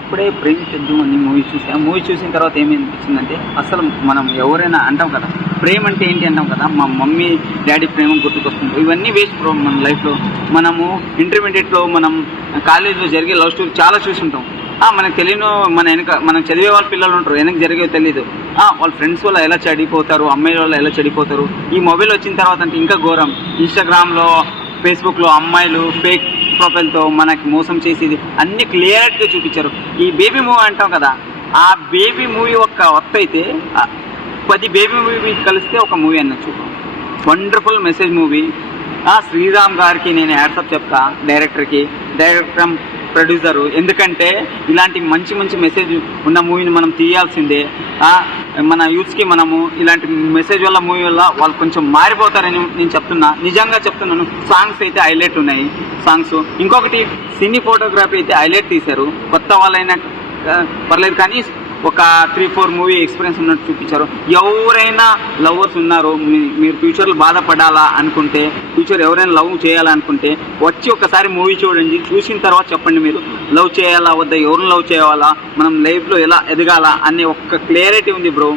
ఇప్పుడే ప్రేమించద్దు అని మూవీ చూసి. మూవీ చూసిన తర్వాత ఏమనిపించిందంటే అసలు మనం ఎవరైనా అంటాం కదా ప్రేమ అంటే ఏంటి అంటాం కదా మా మమ్మీ డాడీ ప్రేమ గుర్తుకొస్తుంది. ఇవన్నీ వేస్ట్ ప్రో మన లైఫ్లో. మనము ఇంటర్మీడియట్లో మనం కాలేజీలో జరిగే లవ్ స్టోరీ చాలా చూసుంటాం. మనకు తెలియని మన వెనక మనం చదివే వాళ్ళ పిల్లలు ఉంటారు వెనక జరిగేవి తెలియదు వాళ్ళ ఫ్రెండ్స్ వల్ల ఎలా చెడిపోతారు అమ్మాయిల వల్ల ఎలా చెడిపోతారు. ఈ మొబైల్ వచ్చిన తర్వాత అంటే ఇంకా ఘోరం. ఇన్స్టాగ్రామ్లో ఫేస్బుక్లో అమ్మాయిలు ఫేక్ ప్రొఫైల్తో మనకి మోసం చేసేది అన్ని క్లియర్గా చూపించారు. ఈ బేబీ మూవీ అంటాం కదా ఆ బేబీ మూవీ ఒక వర్త్ అయితే పది బేబీ మూవీ కలిస్తే ఒక మూవీ అనొచ్చు. వండర్ఫుల్ మెసేజ్ మూవీ శ్రీరామ్ గారికి నేను యాడ్సప్ చెప్తా డైరెక్టర్కి డైరెక్టర్ ప్రొడ్యూసరు ఎందుకంటే ఇలాంటి మంచి మంచి మెసేజ్ ఉన్న మూవీని మనం తీయాల్సిందే. మన యూత్స్కి మనము ఇలాంటి మెసేజ్ వల్ల మూవీ వల్ల వాళ్ళు కొంచెం మారిపోతారని నేను చెప్తున్నా. నిజంగా చెప్తున్నాను. సాంగ్స్ అయితే హైలైట్ ఉన్నాయి. సాంగ్స్ ఇంకొకటి సినీ ఫోటోగ్రఫీ అయితే హైలైట్ తీశారు. కొత్త వాళ్ళైనా పర్లేదు కానీ ఒక త్రీ ఫోర్ మూవీ ఎక్స్పీరియన్స్ ఉన్నట్టు చూపించారు. ఎవరైనా లవర్స్ ఉన్నారు మీ- మీరు ఫ్యూచర్లో బాధపడాలా అనుకుంటే ఫ్యూచర్ ఎవరైనా లవ్ చేయాలనుకుంటే వచ్చి ఒకసారి మూవీ చూడండి చూసిన తర్వాత చెప్పండి మీరు. లవ్ చేయాలా వద్దా ఎవరిని లవ్ చేయాలా మనం లైఫ్లో ఎలా ఎదగాల అనే ఒక్క క్లారిటీ ఉంది బ్రో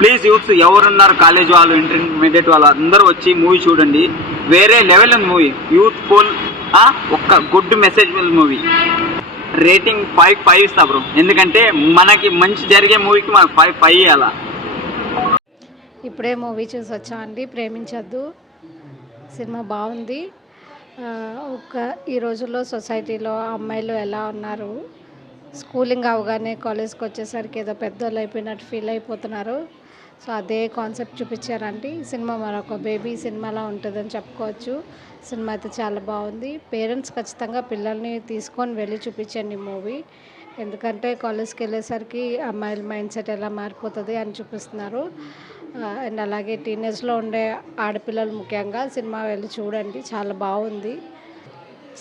ప్లీజ్ యూత్స్ ఎవరున్నారు కాలేజ్ వాళ్ళు ఇంటర్మీడియట్ వాళ్ళు అందరూ వచ్చి మూవీ చూడండి. వేరే లెవెల్ ఉంది మూవీ యూత్ ఫుల్ ఒక్క good message movie rating five five ఇస్తా బ్రో. ఎందుకంటే మనకి మంచి జరిగే మూవీకి మనకు ఫైవ్ ఫైవ్ ఇవ్వాలా ఇప్పుడే మూవీ చూసి వచ్చా అండి ప్రేమించద్దు. సినిమా బాగుంది. ఒక ఈ రోజుల్లో సొసైటీలో అమ్మాయిలు ఎలా ఉన్నారు? స్కూలింగ్ అవగానే కాలేజ్కి వచ్చేసరికి ఏదో పెద్దోళ్ళు అయిపోయినట్టు ఫీల్ అయిపోతున్నారు. సో అదే కాన్సెప్ట్ చూపించారండి సినిమా మరొక బేబీ సినిమాలా ఉంటుందని చెప్పుకోవచ్చు. సినిమా అయితే చాలా బాగుంది. పేరెంట్స్ ఖచ్చితంగా పిల్లల్ని తీసుకొని వెళ్ళి చూపించండి మూవీ. ఎందుకంటే కాలేజ్కి వెళ్ళేసరికి అమ్మాయిల మైండ్ సెట్ ఎలా మారిపోతుంది అని చూపిస్తున్నారు. అండ్ అలాగే టీనేజ్లో ఉండే ఆడపిల్లలు ముఖ్యంగా సినిమా వెళ్ళి చూడండి. చాలా బాగుంది.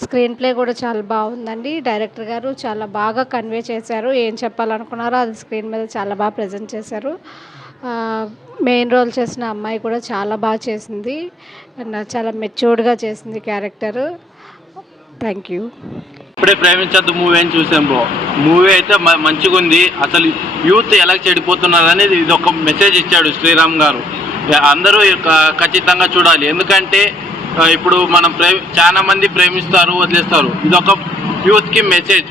స్క్రీన్ ప్లే కూడా చాలా బాగుందండి. డైరెక్టర్ గారు చాలా బాగా కన్వే చేశారు. ఏం చెప్పాలనుకున్నారో అది స్క్రీన్ మీద చాలా బాగా ప్రజెంట్ చేశారు. మెయిన్ రోల్ చేసిన అమ్మాయి కూడా చాలా బాగా చేసింది. చాలా మెచ్యూర్డ్గా చేసింది క్యారెక్టర్ థ్యాంక్ యూ ఇప్పుడే ప్రేమించద్దు మూవీ అని చూసాం బ్రో. మూవీ అయితే మ- మంచిగా ఉంది అసలు యూత్ ఎలా చెడిపోతున్నారు అనేది ఇది ఒక మెసేజ్ ఇచ్చాడు శ్రీరామ్ గారు. అందరూ ఖచ్చితంగా చూడాలి. ఎందుకంటే ఇప్పుడు మనం ప్రే చాలా మంది ప్రేమిస్తారు వదిలేస్తారు. ఇది ఒక యూత్కి మెసేజ్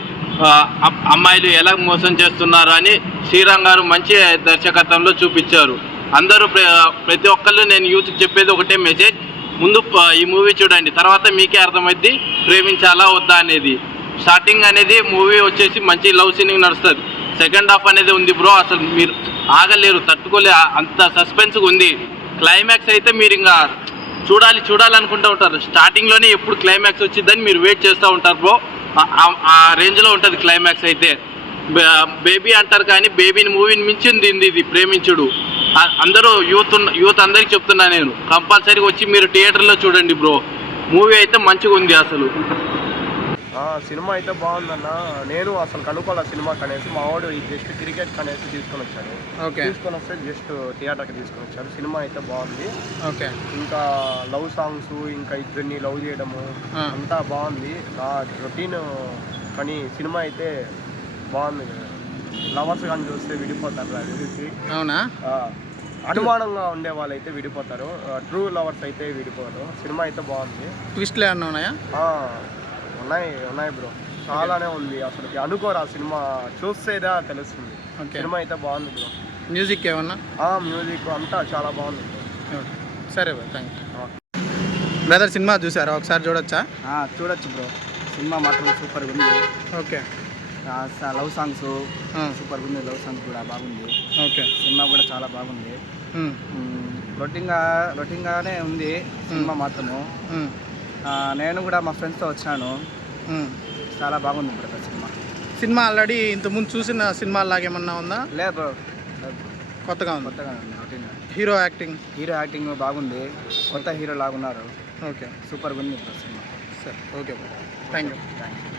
అమ్మాయిలు ఎలా మోసం చేస్తున్నారు అని శ్రీరామ్ గారు మంచి దర్శకత్వంలో చూపించారు. అందరూ ప్ర- ప్రతి ఒక్కళ్ళు నేను యూత్కి చెప్పేది ఒకటే మెసేజ్ ముందు ఈ మూవీ చూడండి. తర్వాత మీకే అర్థమైద్ది ప్రేమించాలా వద్దా అనేది. స్టార్టింగ్ అనేది మూవీ వచ్చేసి మంచి లవ్ సీనింగ్ నడుస్తుంది. సెకండ్ హాఫ్ అనేది ఉంది బ్రో అసలు మీరు ఆగలేరు తట్టుకోలే అంత సస్పెన్స్గా ఉంది. క్లైమాక్స్ అయితే మీరు ఇంకా చూడాలి చూడాలనుకుంటూ ఉంటారు. స్టార్టింగ్లోనే ఎప్పుడు క్లైమాక్స్ వచ్చిందని మీరు వెయిట్ చేస్తూ ఉంటారు బ్రో ఆ- రేంజ్లో ఉంటుంది క్లైమాక్స్ అయితే. బేబీ అంటారు కానీ బేబీని మూవీని మించింది ఇది? ప్రేమించుడు. అందరూ యూత్ యూత్ అందరికి చెప్తున్నా నేను. కంపల్సరీగా వచ్చి మీరు థియేటర్లో చూడండి బ్రో. మూవీ అయితే మంచిగా ఉంది అసలు. సినిమా అయితే బాగుందన్న. నేను అసలు కనుక్కోలే సినిమాకి అనేసి మా వాడు జస్ట్ క్రికెట్ అనేసి తీసుకొని వచ్చాడు. ఓకే. తీసుకొని వస్తే జస్ట్ థియేటర్కి తీసుకొని వచ్చాడు. సినిమా అయితే బాగుంది. ఓకే. ఇంకా లవ్ సాంగ్స్ ఇంకా ఇద్దరిని లవ్ చేయడము. అంతా బాగుంది. నా రొటీన్ కానీ సినిమా అయితే బాగుంది. లవర్స్ కానీ చూస్తే విడిపోతారు అది చూసి అవునా? అనుమానంగా ఉండే వాళ్ళైతే విడిపోతారు. ట్రూ లవర్స్ అయితే విడిపోరు. సినిమా అయితే బాగుంది. ట్విస్ట్లు ఏమన్నా ఉన్నాయా? ఉన్నాయి ఉన్నాయి బ్రో చాలానే ఉంది అసలు అనుకోరా సినిమా చూస్తేదా తెలుస్తుంది. సినిమా అయితే బాగుంది బ్రో మ్యూజిక్ ఏమన్నా? ఆ మ్యూజిక్ అంతా చాలా బాగుంది. సరే bro thank you brother cinema చూసారా? ఒకసారి చూడొచ్చా? చూడొచ్చు బ్రో సినిమా మాత్రం సూపర్ ఉంది ఓకే. లవ్ సాంగ్స్ సూపర్ ఉంది లవ్ సాంగ్స్ కూడా బాగుంది. ఓకే. సినిమా కూడా చాలా బాగుంది. రొటీన్గా రొటీన్గానే ఉంది సినిమా మాత్రము. నేను కూడా మా ఫ్రెండ్స్తో వచ్చాను. చాలా బాగుంది బ్రదర్ సినిమా. సినిమా ఆల్రెడీ ఇంతకుముందు చూసిన సినిమా లాగేమన్నా ఉందా? లేదు బ్రో. కొత్తగా ఉంది. కొత్తగా ఉంది హీరో యాక్టింగ్. హీరో యాక్టింగ్ బాగుంది. కొత్త హీరో లాగున్నారు. ఓకే. సూపర్గా ఉంది బ్రో సినిమా. సరే okay thank you. Thank you.